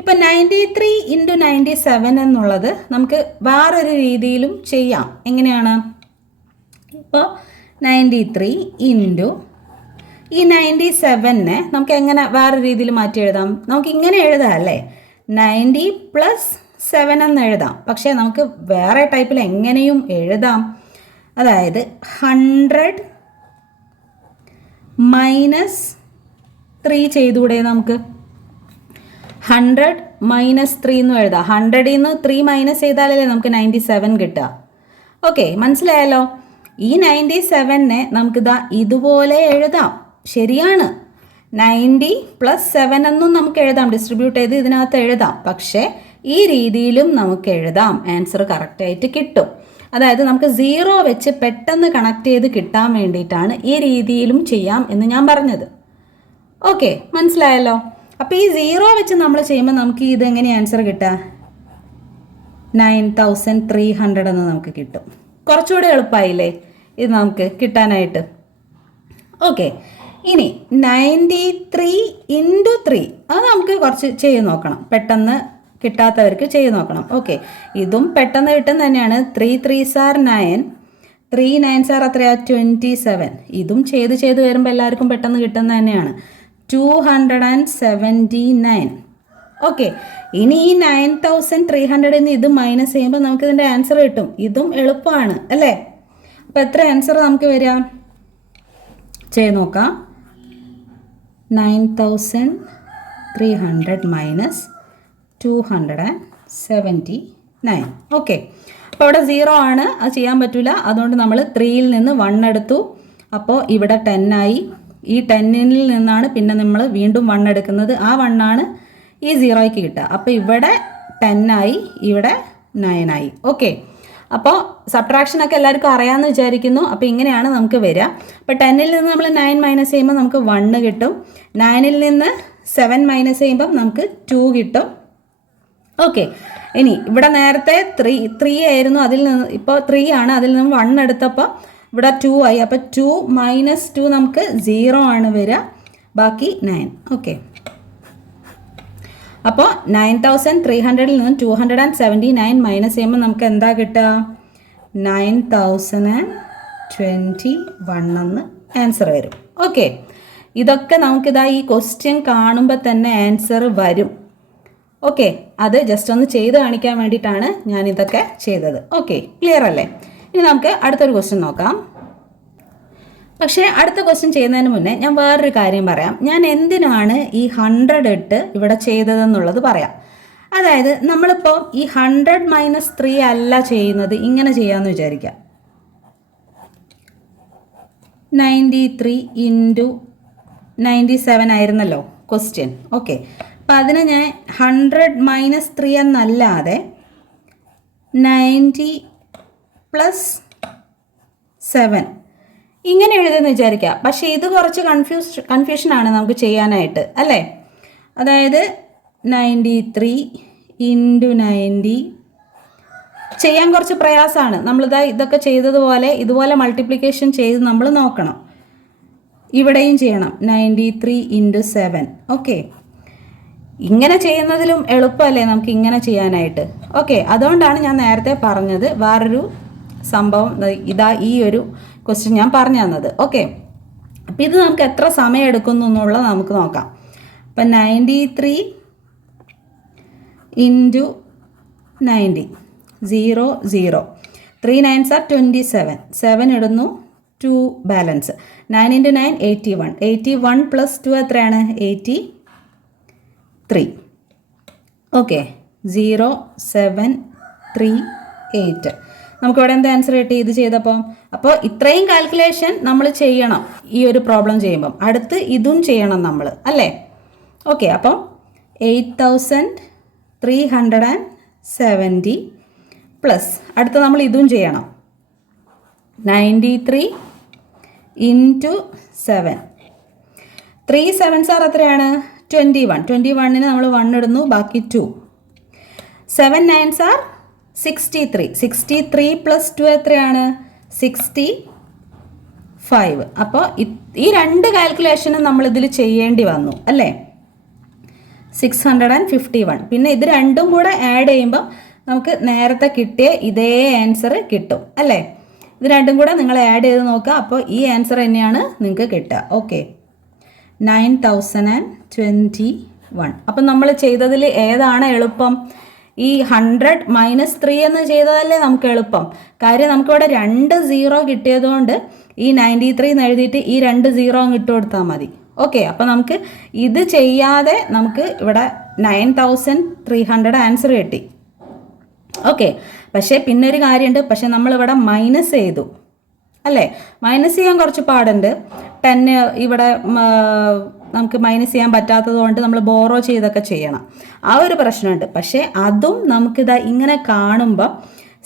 ഇപ്പം 93 × 97 എന്നുള്ളത് നമുക്ക് വേറൊരു രീതിയിലും ചെയ്യാം. എങ്ങനെയാണ്? ഇപ്പോൾ 93 × ഈ 97നെ നമുക്ക് എങ്ങനെ വേറെ രീതിയിൽ മാറ്റി എഴുതാം? നമുക്ക് ഇങ്ങനെ എഴുതാം അല്ലേ, 90 + 7 എന്ന് എഴുതാം. പക്ഷേ നമുക്ക് വേറെ ടൈപ്പിൽ എങ്ങനെയും എഴുതാം. അതായത് 100 - 3 ചെയ്തുകൂടെ നമുക്ക്? 100 - 3 എന്ന് എഴുതാം. 100ൽ നിന്ന് 3 മൈനസ് ചെയ്താലല്ലേ നമുക്ക് 97 കിട്ടുക. ഓക്കെ, മനസ്സിലായല്ലോ? ഈ 97നെ നമുക്കിതാ ഇതുപോലെ എഴുതാം. ശരിയാണ്, 90 + 7 എന്നും നമുക്ക് എഴുതാം, ഡിസ്ട്രിബ്യൂട്ട് ചെയ്ത് ഇതിനകത്ത് എഴുതാം. പക്ഷേ ഈ രീതിയിലും നമുക്ക് എഴുതാം, ആൻസർ കറക്റ്റായിട്ട് കിട്ടും. അതായത് നമുക്ക് 0 വെച്ച് പെട്ടെന്ന് കണക്ട് ചെയ്ത് കിട്ടാൻ വേണ്ടിയിട്ടാണ് ഈ രീതിയിലും ചെയ്യാം എന്ന് ഞാൻ പറഞ്ഞത്. ഓക്കെ, മനസ്സിലായല്ലോ? അപ്പോൾ ഈ 0 വെച്ച് നമ്മൾ ചെയ്യുമ്പോൾ നമുക്ക് ഇതെങ്ങനെ ആൻസർ കിട്ടുക? 9300 എന്ന് നമുക്ക് കിട്ടും. കുറച്ചുകൂടെ എളുപ്പമായില്ലേ ഇത് നമുക്ക് കിട്ടാനായിട്ട്? ഓക്കെ, ഇനി 93 × 3 അത് നമുക്ക് കുറച്ച് ചെയ്ത് നോക്കണം. പെട്ടെന്ന് കിട്ടാത്തവർക്ക് ചെയ്ത് നോക്കണം. ഓക്കെ, ഇതും പെട്ടെന്ന് കിട്ടുന്ന തന്നെയാണ്. 3 3s are 9, 3 9s are എത്രയാ? 27. ഇതും ചെയ്ത് വരുമ്പോൾ എല്ലാവർക്കും പെട്ടെന്ന് കിട്ടുന്ന തന്നെയാണ്. 279. ഓക്കെ, ഇനി ഈ 9300 നിന്ന് ഇത് മൈനസ് ചെയ്യുമ്പോൾ നമുക്ക് ഇതിൻ്റെ ആൻസർ കിട്ടും. ഇതും എളുപ്പമാണ് അല്ലേ? അപ്പോൾ എത്ര ആൻസർ നമുക്ക് വരിക? ചെയ്ത് നോക്കാം. 9300 - 279. ഓക്കെ, അപ്പോൾ അവിടെ 0 ആണ്, അത് ചെയ്യാൻ പറ്റില്ല. അതുകൊണ്ട് നമ്മൾ 3ൽ നിന്ന് 1 എടുത്തു. അപ്പോൾ ഇവിടെ 10 ആയി. ഈ 10ൽ നിന്നാണ് പിന്നെ നമ്മൾ വീണ്ടും 1 എടുക്കുന്നത്. ആ 1 ആണ് ഈ 0യ്ക്ക് കിട്ടുക. അപ്പോൾ ഇവിടെ 10 ആയി, ഇവിടെ 9 ആയി. ഓക്കെ, അപ്പോൾ സബ്ട്രാക്ഷനൊക്കെ എല്ലാവർക്കും അറിയാമെന്ന് വിചാരിക്കുന്നു. അപ്പോൾ ഇങ്ങനെയാണ് നമുക്ക് വരിക. അപ്പോൾ 10ൽ നിന്ന് നമ്മൾ 9 മൈനസ് ചെയ്യുമ്പോൾ നമുക്ക് 1 കിട്ടും. 9ൽ നിന്ന് 7 മൈനസ് ചെയ്യുമ്പം നമുക്ക് 2 കിട്ടും. ഓക്കെ, ഇനി ഇവിടെ നേരത്തെ 3 ആയിരുന്നു, അതിൽ നിന്ന് ഇപ്പോൾ 3 ആണ്, അതിൽ നിന്ന് 1 എടുത്തപ്പോൾ ഇവിടെ 2 ആയി. അപ്പോൾ 2 - 2 നമുക്ക് 0 ആണ് വരിക, ബാക്കി 9. ഓക്കെ, അപ്പോൾ 9300ൽ നിന്ന് 279 മൈനസ് ചെയ്യുമ്പോൾ നമുക്ക് എന്താ കിട്ടുക? 9021 എന്ന് ആൻസർ വരും. ഓക്കെ, ഇതൊക്കെ നമുക്കിതാ ഈ ക്വസ്റ്റ്യൻ കാണുമ്പോൾ തന്നെ ആൻസർ വരും. ഓക്കെ, അത് ജസ്റ്റ് ഒന്ന് ചെയ്ത് കാണിക്കാൻ വേണ്ടിയിട്ടാണ് ഞാനിതൊക്കെ ചെയ്തത്. ഓക്കെ, ക്ലിയർ അല്ലേ? ഇനി നമുക്ക് അടുത്തൊരു ക്വസ്റ്റ്യൻ നോക്കാം. പക്ഷേ അടുത്ത ക്വസ്റ്റ്യൻ ചെയ്യുന്നതിന് മുന്നേ ഞാൻ വേറൊരു കാര്യം പറയാം. ഞാൻ എന്തിനാണ് ഈ 100 ഇട്ട് ഇവിടെ ചെയ്തതെന്നുള്ളത് പറയാം. അതായത് നമ്മളിപ്പോൾ ഈ 100 - 3 അല്ല ചെയ്യുന്നത്, ഇങ്ങനെ ചെയ്യാമെന്ന് വിചാരിക്കാം. 93 × 97 ആയിരുന്നല്ലോ ക്വസ്റ്റ്യൻ. ഓക്കെ, അപ്പം അതിനെ ഞാൻ 100 - 3 എന്നല്ലാതെ 90 + 7 ഇങ്ങനെ എഴുതുമെന്ന് വിചാരിക്കുക. പക്ഷേ ഇത് കുറച്ച് കൺഫ്യൂഷനാണ് നമുക്ക് ചെയ്യാനായിട്ട് അല്ലേ? അതായത് 93 × 90 ചെയ്യാൻ കുറച്ച് പ്രയാസമാണ്. നമ്മളിതാ ഇതൊക്കെ ചെയ്തതുപോലെ ഇതുപോലെ മൾട്ടിപ്ലിക്കേഷൻ ചെയ്ത് നമ്മൾ നോക്കണം. ഇവിടെയും ചെയ്യണം 93 × 7. ഓക്കെ, ഇങ്ങനെ ചെയ്യുന്നതിലും എളുപ്പമല്ലേ നമുക്ക് ഇങ്ങനെ ചെയ്യാനായിട്ട്? ഓക്കെ, അതുകൊണ്ടാണ് ഞാൻ നേരത്തെ പറഞ്ഞത് വേറൊരു സംഭവം ഇതാ ഈ ഒരു ക്വസ്റ്റ്യൻ ഞാൻ പറഞ്ഞു തന്നത്. ഓക്കെ, അപ്പം ഇത് നമുക്ക് എത്ര സമയം എടുക്കുന്നു എന്നുള്ളത് നമുക്ക് നോക്കാം. അപ്പം 93 ഇൻറ്റു 90 0 0 3 9s are 27 7 ഇടുന്നു 2 ബാലൻസ് 9 ഇൻറ്റു 9 81 81 പ്ലസ് 2 എത്രയാണ് 83 ഓക്കെ 0 7 3 8 നമുക്കിവിടെ എന്താ ആൻസർ കിട്ടി ഇത് ചെയ്തപ്പോൾ. അപ്പോൾ ഇത്രയും കാൽക്കുലേഷൻ നമ്മൾ ചെയ്യണം ഈ ഒരു പ്രോബ്ലം ചെയ്യുമ്പം. അടുത്ത് ഇതും ചെയ്യണം നമ്മൾ അല്ലേ. ഓക്കെ, അപ്പം 8370 പ്ലസ് അടുത്ത് നമ്മൾ ഇതും ചെയ്യണം 93 ഇൻറ്റു 7 3 7s are എത്രയാണ് 21 21ന് നമ്മൾ 1 ഇടുന്നു ബാക്കി 2 7 9s are 63 63 പ്ലസ് 2 എത്രയാണ് 65. അപ്പോൾ ഈ രണ്ട് കാൽക്കുലേഷനും നമ്മൾ ഇതിൽ ചെയ്യേണ്ടി വന്നു അല്ലേ. 651 പിന്നെ ഇത് രണ്ടും കൂടെ ആഡ് ചെയ്യുമ്പോൾ നമുക്ക് നേരത്തെ കിട്ടിയ ഇതേ ആൻസർ കിട്ടും അല്ലേ. ഇത് രണ്ടും കൂടെ നിങ്ങൾ ആഡ് ചെയ്ത് നോക്കുക. അപ്പോൾ ഈ ആൻസർ തന്നെയാണ് നിങ്ങൾക്ക് കിട്ടുക. ഓക്കെ 9021. അപ്പം നമ്മൾ ചെയ്തതിൽ ഏതാണ് എളുപ്പം? ഈ 100 മൈനസ് 3 എന്ന് ചെയ്തതല്ലേ നമുക്ക് എളുപ്പം. കാര്യം നമുക്കിവിടെ 2 0 കിട്ടിയതുകൊണ്ട് ഈ 93 എന്ന് എഴുതിയിട്ട് ഈ 2 0 അങ്ങ് ഇട്ട് കൊടുത്താൽ മതി. ഓക്കെ, അപ്പോൾ നമുക്ക് ഇത് ചെയ്യാതെ നമുക്ക് ഇവിടെ 9300 ആൻസർ കിട്ടി. ഓക്കെ, പക്ഷേ പിന്നെ ഒരു കാര്യമുണ്ട്. പക്ഷേ നമ്മളിവിടെ മൈനസ് ചെയ്തു അല്ലേ. മൈനസ് ചെയ്യാൻ കുറച്ച് പാടുണ്ട്. 10 ഇവിടെ നമുക്ക് മൈനസ് ചെയ്യാൻ പറ്റാത്തത് കൊണ്ട് നമ്മൾ ബോറോ ചെയ്തൊക്കെ ചെയ്യണം. ആ ഒരു പ്രശ്നമുണ്ട്. പക്ഷേ അതും നമുക്കിതാ ഇങ്ങനെ കാണുമ്പോൾ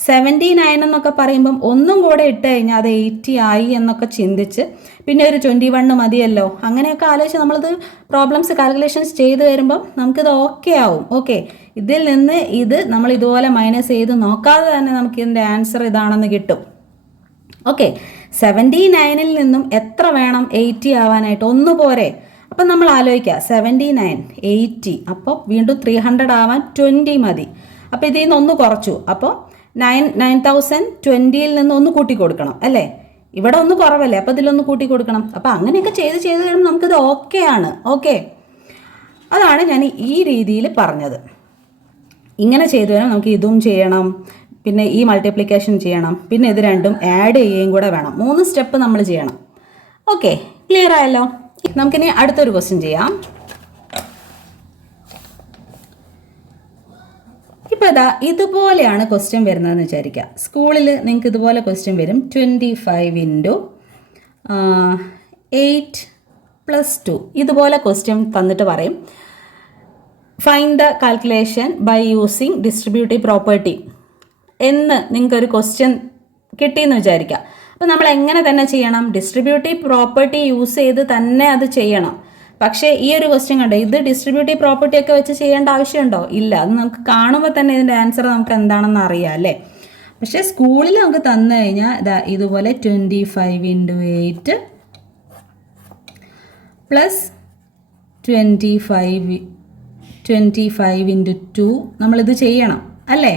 79 എന്നൊക്കെ പറയുമ്പം ഒന്നും കൂടെ ഇട്ട് കഴിഞ്ഞാൽ അത് 80 ആയി എന്നൊക്കെ ചിന്തിച്ച് പിന്നെ ഒരു 21 മതിയല്ലോ അങ്ങനെയൊക്കെ ആലോചിച്ച് നമ്മളത് പ്രോബ്ലംസ് കാൽക്കുലേഷൻസ് ചെയ്ത് വരുമ്പം നമുക്കിത് ഓക്കെ ആവും. ഓക്കെ, ഇതിൽ നിന്ന് ഇത് നമ്മൾ ഇതുപോലെ മൈനസ് ചെയ്ത് നോക്കാതെ തന്നെ നമുക്ക് ഇതിൻ്റെ ആൻസർ ഇതാണെന്ന് കിട്ടും. ഓക്കെ, 79ൽ നിന്നും എത്ര വേണം 80 ആവാനായിട്ട്? ഒന്ന് പോരെ. അപ്പം നമ്മൾ ആലോചിക്കുക 79 80 അപ്പോൾ വീണ്ടും 300 ആവാൻ 20 മതി. അപ്പോൾ ഇതിൽ നിന്ന് ഒന്ന് കുറച്ചു. അപ്പോൾ 9020ൽ നിന്ന് ഒന്ന് കൂട്ടി കൊടുക്കണം അല്ലേ. ഇവിടെ ഒന്ന് കുറവല്ലേ, അപ്പോൾ ഇതിലൊന്ന് കൂട്ടി കൊടുക്കണം. അപ്പോൾ അങ്ങനെയൊക്കെ ചെയ്ത് കഴിയുമ്പോൾ നമുക്കിത് ഓക്കെ ആണ്. ഓക്കെ, അതാണ് ഞാൻ ഈ രീതിയിൽ പറഞ്ഞത്. ഇങ്ങനെ ചെയ്തു വരുമ്പോൾ നമുക്ക് ഇതും ചെയ്യണം, പിന്നെ ഈ മൾട്ടിപ്ലിക്കേഷൻ ചെയ്യണം, പിന്നെ ഇത് രണ്ടും ആഡ് ചെയ്യുകയും കൂടെ വേണം. 3 സ്റ്റെപ്പ് നമ്മൾ ചെയ്യണം. ഓക്കെ, ക്ലിയർ ആയല്ലോ. നമുക്കിനി അടുത്തൊരു ക്വസ്റ്റ്യൻ ചെയ്യാം. ഇപ്പോൾ ഇതാ ഇതുപോലെയാണ് ക്വസ്റ്റ്യൻ വരുന്നതെന്ന് വിചാരിക്കുക. സ്കൂളിൽ നിങ്ങൾക്ക് ഇതുപോലെ ക്വസ്റ്റ്യൻ വരും. 25 ഇൻറ്റു 8 പ്ലസ് 2 ഇതുപോലെ ക്വസ്റ്റ്യൻ തന്നിട്ട് പറയും find the calculation by using distributive property എന്ന് നിങ്ങൾക്കൊരു ക്വസ്റ്റ്യൻ കിട്ടിയെന്ന് വിചാരിക്കുക. അപ്പോൾ നമ്മൾ എങ്ങനെ തന്നെ ചെയ്യണം? ഡിസ്ട്രിബ്യൂട്ടീവ് പ്രോപ്പർട്ടി യൂസ് ചെയ്ത് തന്നെ അത് ചെയ്യണം. പക്ഷേ ഈ ഒരു ക്വസ്റ്റ്യൻ കണ്ടോ, ഇത് ഡിസ്ട്രിബ്യൂട്ടീവ് പ്രോപ്പർട്ടി ഒക്കെ വെച്ച് ചെയ്യേണ്ട ആവശ്യമുണ്ടോ? ഇല്ല. അത് നമുക്ക് കാണുമ്പോൾ തന്നെ ഇതിൻ്റെ ആൻസർ നമുക്ക് എന്താണെന്ന് അറിയാം അല്ലേ. പക്ഷേ സ്കൂളിൽ നമുക്ക് തന്നു കഴിഞ്ഞാൽ ഇതുപോലെ 25 ഇൻറ്റു 8 പ്ലസ് 25 ഇൻറ്റു 2 നമ്മളിത് ചെയ്യണം അല്ലേ.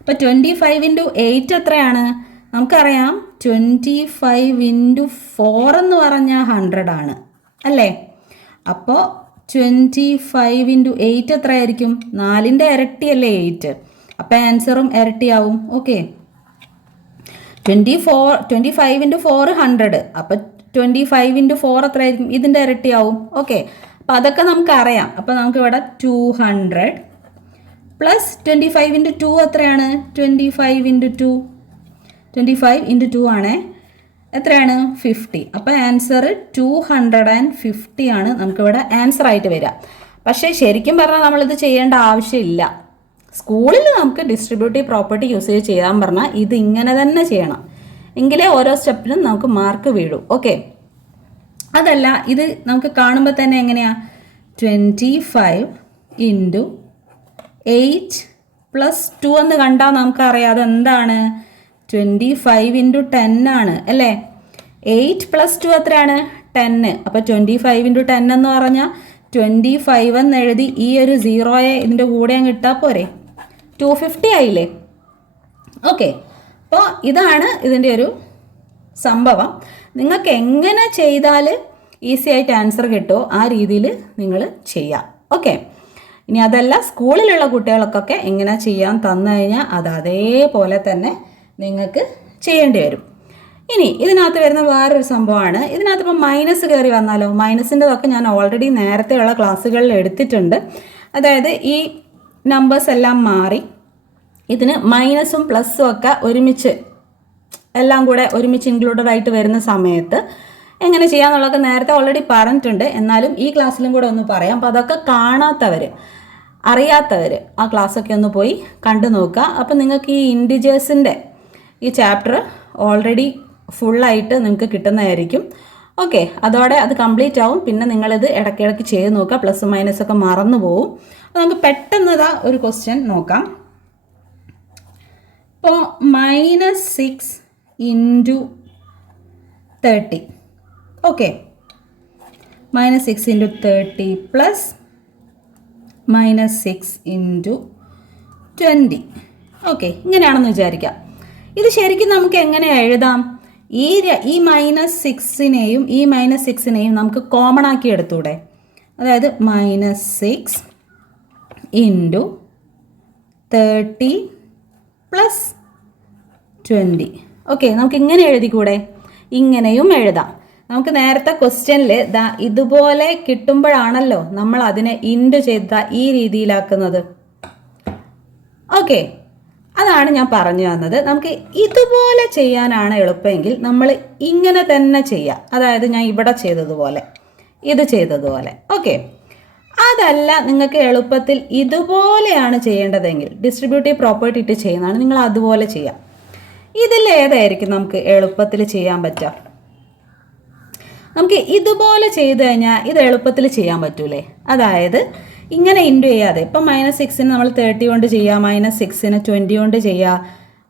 അപ്പോൾ 25 ഇൻറ്റു 8 എത്രയാണ്? നമുക്കറിയാം 25 ഇൻറ്റു 4 എന്ന് പറഞ്ഞാൽ 100 ആണ് അല്ലേ. അപ്പോൾ 25 ഇൻറ്റു 8 എത്രയായിരിക്കും? 4ൻ്റെ ഇരട്ടിയല്ലേ 8. അപ്പോൾ ആൻസറും ഇരട്ടിയാവും. Okay, 25 into 4 100. അപ്പോൾ 25 ഇൻറ്റു 4 എത്രയായിരിക്കും? ഇതിൻ്റെ ഇരട്ടിയാവും. ഓക്കെ, അപ്പോൾ അതൊക്കെ നമുക്കറിയാം. അപ്പോൾ നമുക്കിവിടെ 200 പ്ലസ് 25 ഇൻറ്റു 2 എത്രയാണ്? 25 ഇൻറ്റു 2 ആണ് എത്രയാണ്? 50. അപ്പോൾ ആൻസർ 250 ആണ് നമുക്കിവിടെ ആൻസർ ആയിട്ട് വരിക. പക്ഷേ ശരിക്കും പറഞ്ഞാൽ നമ്മളിത് ചെയ്യേണ്ട ആവശ്യമില്ല. സ്കൂളിൽ നമുക്ക് ഡിസ്ട്രിബ്യൂട്ടീവ് പ്രോപ്പർട്ടി യൂസ് ചെയ്ത് ചെയ്യാൻ പറഞ്ഞാൽ ഇത് ഇങ്ങനെ തന്നെ ചെയ്യണം. എങ്കിലേ ഓരോ സ്റ്റെപ്പിനും നമുക്ക് മാർക്ക് വീഴും. ഓക്കെ, അതല്ല ഇത് നമുക്ക് കാണുമ്പോൾ തന്നെ എങ്ങനെയാണ്? 25 ഇൻറ്റു 8 പ്ലസ് 2 എന്ന് കണ്ടാൽ നമുക്കറിയാം അതെന്താണ്? 25 ഇൻറ്റു 10 ആണ് അല്ലേ. 8 പ്ലസ് 2 എത്രയാണ്? 10. അപ്പോൾ 25 ഇൻറ്റു 10 എന്ന് പറഞ്ഞാൽ 25 എന്ന് എഴുതി ഈ ഒരു 0യെ ഇതിൻ്റെ കൂടെ അങ്ങ് ഇട്ടാൽ പോരെ, 250 ആയില്ലേ. ഓക്കെ, അപ്പോൾ ഇതാണ് ഇതിൻ്റെ ഒരു സംഭവം. നിങ്ങൾക്ക് എങ്ങനെ ചെയ്താൽ ഈസി ആയിട്ട് ആൻസർ കിട്ടുമോ ആ രീതിയിൽ നിങ്ങൾ ചെയ്യാം. ഓക്കെ, ഇനി അതല്ല സ്കൂളിലുള്ള കുട്ടികൾക്കൊക്കെ ഇങ്ങനെ ചെയ്യാൻ തന്നു കഴിഞ്ഞാൽ അത് അതേപോലെ തന്നെ നിങ്ങൾക്ക് ചെയ്യേണ്ടി വരും. ഇനി ഇതിനകത്ത് വരുന്ന വേറൊരു സംഭവമാണ്, ഇതിനകത്ത് ഇപ്പം മൈനസ് കയറി വന്നാലോ. മൈനസിൻ്റെതൊക്കെ ഞാൻ ഓൾറെഡി നേരത്തെയുള്ള ക്ലാസ്സുകളിൽ എടുത്തിട്ടുണ്ട്. അതായത് ഈ നമ്പേഴ്സ് എല്ലാം മാറി ഇതിന് മൈനസും പ്ലസ്സും ഒക്കെ ഒരുമിച്ച് എല്ലാം കൂടെ ഒരുമിച്ച് ഇൻക്ലൂഡഡ് ആയിട്ട് വരുന്ന സമയത്ത് എങ്ങനെ ചെയ്യാന്നുള്ളതൊക്കെ നേരത്തെ ഓൾറെഡി പറഞ്ഞിട്ടുണ്ട്. എന്നാലും ഈ ക്ലാസ്സിലും കൂടെ ഒന്ന് പറയാം. അപ്പോൾ അതൊക്കെ കാണാത്തവർ, അറിയാത്തവർ ആ ക്ലാസ്സൊക്കെ ഒന്ന് പോയി കണ്ടു നോക്കുക. അപ്പോൾ നിങ്ങൾക്ക് ഈ ഇൻഡിജേഴ്സിൻ്റെ ഈ ചാപ്റ്റർ ഓൾറെഡി ഫുള്ളായിട്ട് നിങ്ങൾക്ക് കിട്ടുന്നതായിരിക്കും. ഓക്കെ, അതോടെ അത് കംപ്ലീറ്റ് ആവും. പിന്നെ നിങ്ങളിത് ഇടയ്ക്കിടയ്ക്ക് ചെയ്ത് നോക്കുക. പ്ലസ് മൈനസൊക്കെ മറന്നു പോവും. അപ്പോൾ നമുക്ക് പെട്ടെന്ന് ഇതാ ഒരു ക്വസ്റ്റ്യൻ നോക്കാം. ഇപ്പോൾ -6 × 30. Okay, -6 × 30 plus -6 × 20. ഓക്കെ, ഇങ്ങനെയാണെന്ന് വിചാരിക്കാം. ഇത് ശരിക്കും നമുക്ക് എങ്ങനെ എഴുതാം? ഈ -6നെയും ഈ -6നെയും നമുക്ക് കോമൺ ആക്കി എടുത്തൂടെ? അതായത് -6 × 30 പ്ലസ് 20. ഓക്കെ, നമുക്ക് ഇങ്ങനെ എഴുതിക്കൂടെ? ഇങ്ങനെയും എഴുതാം. നമുക്ക് നേരത്തെ ക്വസ്റ്റ്യനിൽ ഇതുപോലെ കിട്ടുമ്പോഴാണല്ലോ നമ്മൾ അതിനെ ഇൻറ്റു ചെയ്ത ഈ രീതിയിലാക്കുന്നത്. ഓക്കെ, അതാണ് ഞാൻ പറഞ്ഞു തന്നത്. നമുക്ക് ഇതുപോലെ ചെയ്യാനാണ് എളുപ്പമെങ്കിൽ നമ്മൾ ഇങ്ങനെ തന്നെ ചെയ്യാം. അതായത് ഞാൻ ഇവിടെ ചെയ്തതുപോലെ, ഇത് ചെയ്തതുപോലെ. ഓക്കെ, അതല്ല നിങ്ങൾക്ക് എളുപ്പത്തിൽ ഇതുപോലെയാണ് ചെയ്യേണ്ടതെങ്കിൽ ഡിസ്ട്രിബ്യൂട്ടീവ് പ്രോപ്പർട്ടി ഇട്ട് ചെയ്യുന്നതാണ്, നിങ്ങൾ അതുപോലെ ചെയ്യാം. ഇതിൽ ഏതായിരിക്കും നമുക്ക് എളുപ്പത്തിൽ ചെയ്യാൻ പറ്റുക? നമുക്ക് ഇതുപോലെ ചെയ്ത് കഴിഞ്ഞാൽ ഇത് എളുപ്പത്തിൽ ചെയ്യാൻ പറ്റൂലേ? അതായത് ഇങ്ങനെ ഇൻറ്റു ചെയ്യാതെ, ഇപ്പം -6ന് നമ്മൾ 30 കൊണ്ട് ചെയ്യുക, -6ന് 20 കൊണ്ട് ചെയ്യുക.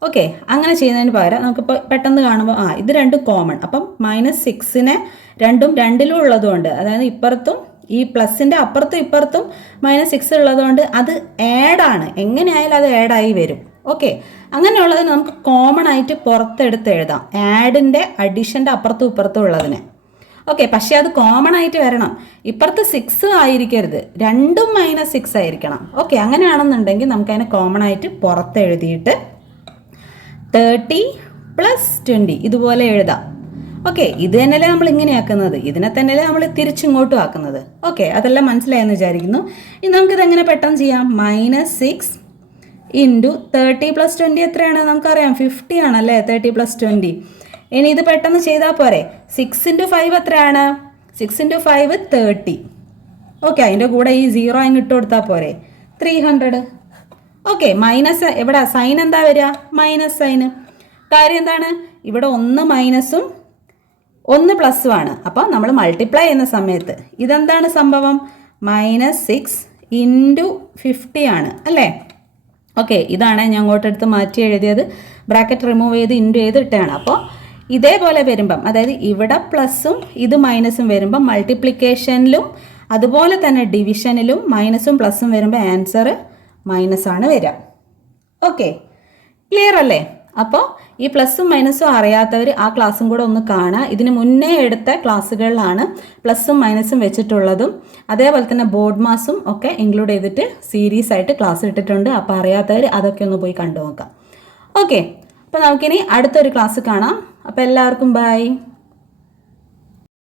ഓക്കെ, അങ്ങനെ ചെയ്യുന്നതിന് പകരം നമുക്കിപ്പോൾ പെട്ടെന്ന് കാണുമ്പോൾ ഇത് രണ്ടും കോമൺ. അപ്പം -6നെ രണ്ടും രണ്ടിലും ഉള്ളതുകൊണ്ട്, അതായത് ഇപ്പുറത്തും ഈ പ്ലസിൻ്റെ അപ്പുറത്തും ഇപ്പുറത്തും -6 ഉള്ളതുകൊണ്ട് അത് ആഡാണ്. എങ്ങനെയായാലും അത് ആഡായി വരും. ഓക്കെ, അങ്ങനെയുള്ളതിന് നമുക്ക് കോമൺ ആയിട്ട് പുറത്തെടുത്ത് എഴുതാം, ആഡിൻ്റെ അഡീഷൻ്റെ അപ്പുറത്തും ഇപ്പുറത്തും ഉള്ളതിന്. ഓക്കെ, പക്ഷേ അത് കോമൺ ആയിട്ട് വരണം. ഇപ്പുറത്ത് 6 ആയിരിക്കരുത്, രണ്ടും -6 ആയിരിക്കണം. ഓക്കെ, അങ്ങനെയാണെന്നുണ്ടെങ്കിൽ നമുക്കതിനെ കോമൺ ആയിട്ട് പുറത്തെഴുതിയിട്ട് 30 പ്ലസ് 20 ഇതുപോലെ എഴുതാം. ഓക്കെ, ഇത് തന്നെയല്ലേ നമ്മൾ ഇങ്ങനെയാക്കുന്നത്, ഇതിനെ തന്നെയല്ലേ നമ്മൾ തിരിച്ചിങ്ങോട്ടും ആക്കുന്നത്. ഓക്കെ, അതെല്ലാം മനസ്സിലായെന്ന് വിചാരിക്കുന്നു. ഇനി നമുക്കിതെങ്ങനെ പെട്ടെന്ന് ചെയ്യാം? -6 × 30 പ്ലസ് 20 എത്രയാണ്? നമുക്കറിയാം 50 ആണല്ലേ 30 പ്ലസ് 20. ഇനി ഇത് പെട്ടെന്ന് ചെയ്താൽ പോരെ? 6 × 5 എത്രയാണ്? 6 × 5 30. ഓക്കെ, അതിൻ്റെ കൂടെ ഈ 0 അങ്ങ് ഇട്ട് കൊടുത്താൽ പോരെ? 300. ഓക്കെ, മൈനസ് എവിടെ സൈൻ എന്താ വരിക? Minus sign. കാര്യം എന്താണ്? ഇവിടെ ഒന്ന് മൈനസും ഒന്ന് പ്ലസ്സും ആണ്. അപ്പോൾ നമ്മൾ മൾട്ടിപ്ലൈ ചെയ്യുന്ന സമയത്ത് ഇതെന്താണ് സംഭവം? -6 × 50 ആണ് അല്ലേ? ഓക്കെ, ഇതാണ് ഞാൻ അങ്ങോട്ടെടുത്ത് മാറ്റി എഴുതിയത്. ബ്രാക്കറ്റ് റിമൂവ് ചെയ്ത് ഇൻറ്റു ചെയ്ത് ഇട്ടാണ്. അപ്പോൾ ഇതേപോലെ വരുമ്പം, അതായത് ഇവിടെ പ്ലസ്സും ഇത് മൈനസും വരുമ്പം മൾട്ടിപ്ലിക്കേഷനിലും അതുപോലെ തന്നെ ഡിവിഷനിലും മൈനസും പ്ലസ്സും വരുമ്പോൾ ആൻസർ മൈനസാണ് വരിക. ഓക്കെ, ക്ലിയർ അല്ലേ? അപ്പോൾ ഈ പ്ലസ്സും മൈനസും അറിയാത്തവർ ആ ക്ലാസ്സും കൂടെ ഒന്ന് കാണുക. ഇതിന് മുന്നേ എടുത്ത ക്ലാസ്സുകളിലാണ് പ്ലസ്സും മൈനസും വെച്ചിട്ടുള്ളതും അതേപോലെ തന്നെ ബോർഡ് മാസും ഒക്കെ ഇൻക്ലൂഡ് ചെയ്തിട്ട് സീരീസ് ആയിട്ട് ക്ലാസ് ഇട്ടിട്ടുണ്ട്. അപ്പോൾ അറിയാത്തവർ അതൊക്കെ ഒന്ന് പോയി കണ്ടു നോക്കാം. ഓക്കെ, അപ്പോൾ നമുക്കിനി അടുത്തൊരു ക്ലാസ് കാണാം. അപ്പോൾ എല്ലാവർക്കും ബൈ.